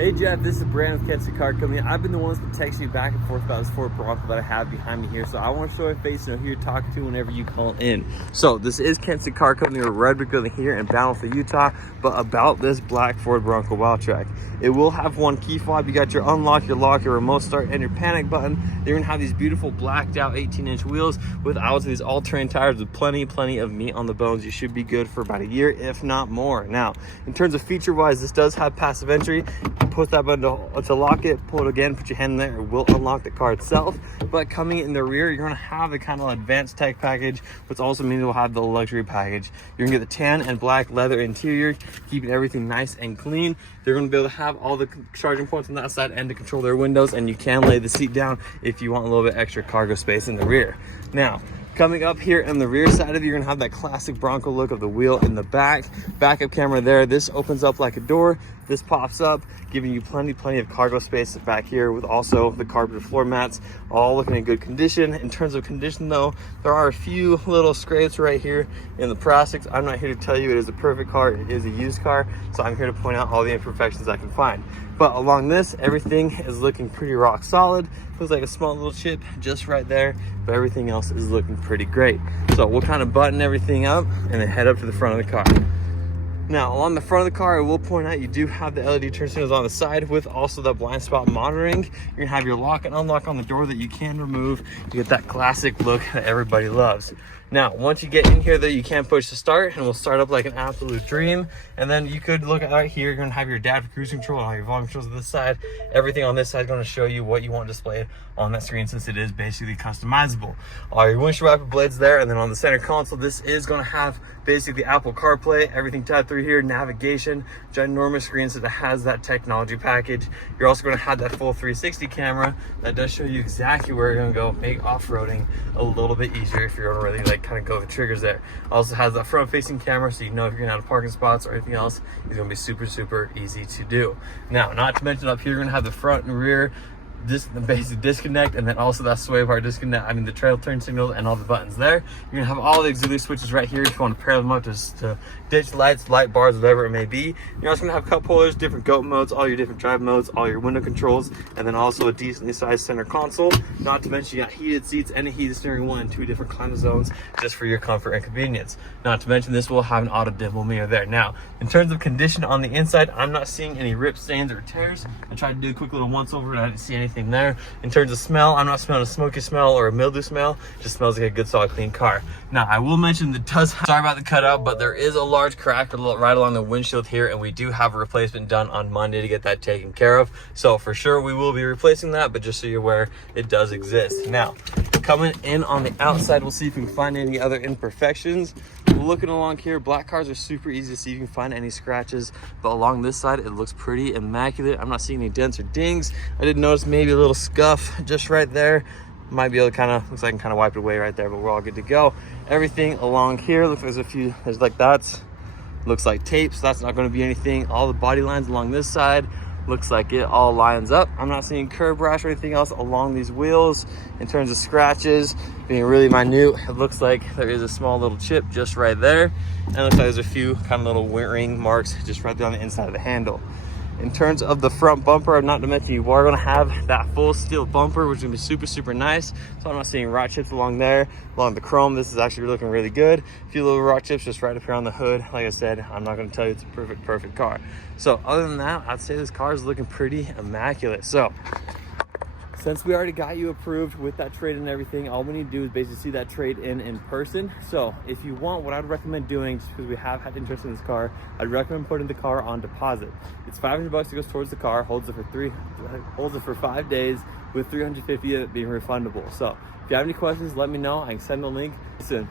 Hey Jeff, this is Brandon with Kentson Car Company. I've been the one that's been texting you back and forth about this Ford Bronco that I have behind me here. So I want to show your face and know who you're talking to whenever you call in. So this is Kentson Car Company. We're right here in Bountiful, Utah. But about this black Ford Bronco Wildtrak, it will have one key fob. You got your unlock, your lock, your remote start, and your panic button. You're gonna have these beautiful blacked out 18-inch wheels with these all-terrain tires with plenty of meat on the bones. You should be good for about a year, if not more. Now, in terms of feature-wise, this does have passive entry. Push that button to lock it, pull it again, put your hand in there, it will unlock the car itself. But coming in the rear, you're gonna have the kind of advanced tech package, which also means we'll have the luxury package. You're gonna get the tan and black leather interior, keeping everything nice and clean. They're gonna be able to have all the charging points on that side and to control their windows, and you can lay the seat down if you want a little bit extra cargo space in the rear. Now, coming up here on the rear side of you, you're gonna have that classic Bronco look of the wheel in the back. Backup camera there. This opens up like a door. This pops up, giving you plenty of cargo space back here, with also the carpeted floor mats, all looking in good condition. In terms of condition though, there are a few little scrapes right here in the plastics. I'm not here to tell you it is a perfect car, it is a used car, so I'm here to point out all the imperfections I can find. But along this, everything is looking pretty rock solid. Looks like a small little chip just right there, but everything else is looking pretty great. So we'll kind of button everything up and then head up to the front of the car. Now, along the front of the car, I will point out you do have the LED turn signals on the side with also the blind spot monitoring. You're gonna have your lock and unlock on the door that you can remove. You get that classic look that everybody loves. Now, once you get in here though, you can push the start and we'll start up like an absolute dream. And then you could look out here, you're gonna have your adaptive cruise control and all your volume controls on this side. Everything on this side is gonna show you what you want displayed on that screen, since it is basically customizable. All your windshield wiper blades there, and then on the center console, this is gonna have basically Apple CarPlay, everything tied through here, navigation, ginormous screen, so that has that technology package. You're also gonna have that full 360 camera that does show you exactly where you're gonna go, make off-roading a little bit easier if you're gonna really like kind of go with the triggers there. Also has that front-facing camera, so you know if you're gonna have parking spots or anything else, it's gonna be super easy to do. Now, not to mention up here, you're gonna have the front and rear the basic disconnect, and then also that sway bar disconnect, I mean the trail turn signals and all the buttons there. You're gonna have all the auxiliary switches right here if you want to pair them up to ditch lights, light bars, whatever it may be. You're also gonna have cup holders, different goat modes, all your different drive modes, all your window controls, and then also a decently sized center console. Not to mention you got heated seats and a heated steering wheel and 2 different climate zones just for your comfort and convenience. Not to mention this will have an auto dimmable mirror there. Now, in terms of condition on the inside, I'm not seeing any rip stains or tears. I tried to do a quick little once over and I didn't see anything there. In terms of smell, I'm not smelling a smoky smell or a mildew smell. It just smells like a good solid clean car. Now, I will mention that sorry about the cutout, but there is a large crack right along the windshield here, and we do have a replacement done on Monday to get that taken care of. So for sure we will be replacing that, but just so you're aware, it does exist. Now, coming in on the outside, we'll see if we can find any other imperfections. Looking along here, black cars are super easy to see if you can find any scratches, but along this side it looks pretty immaculate. I'm not seeing any dents or dings. I did notice maybe a little scuff just right there. Might be able to looks like I can kind of wipe it away right there, but we're all good to go. Everything along here looks like there's like that's looks like tape, so that's not going to be anything. All the body lines along this side looks like it all lines up. I'm not seeing curb rash or anything else along these wheels. In terms of scratches being really minute, it looks like there is a small little chip just right there, and it looks like there's a few kind of little ring marks just right there on the inside of the handle. In terms of the front bumper, not to mention you are going to have that full steel bumper, which is going to be super nice. So I'm not seeing rock chips along there. Along the chrome, this is actually looking really good. A few little rock chips just right up here on the hood. Like I said, I'm not going to tell you it's a perfect car. So other than that, I'd say this car is looking pretty immaculate. So since we already got you approved with that trade and everything, all we need to do is basically see that trade in person. So if you want, what I'd recommend doing, just because we have had interest in this car, I'd recommend putting the car on deposit. It's $500 that goes towards the car, holds it for 5 days, with $350 of it being refundable. So if you have any questions, let me know. I can send the link soon.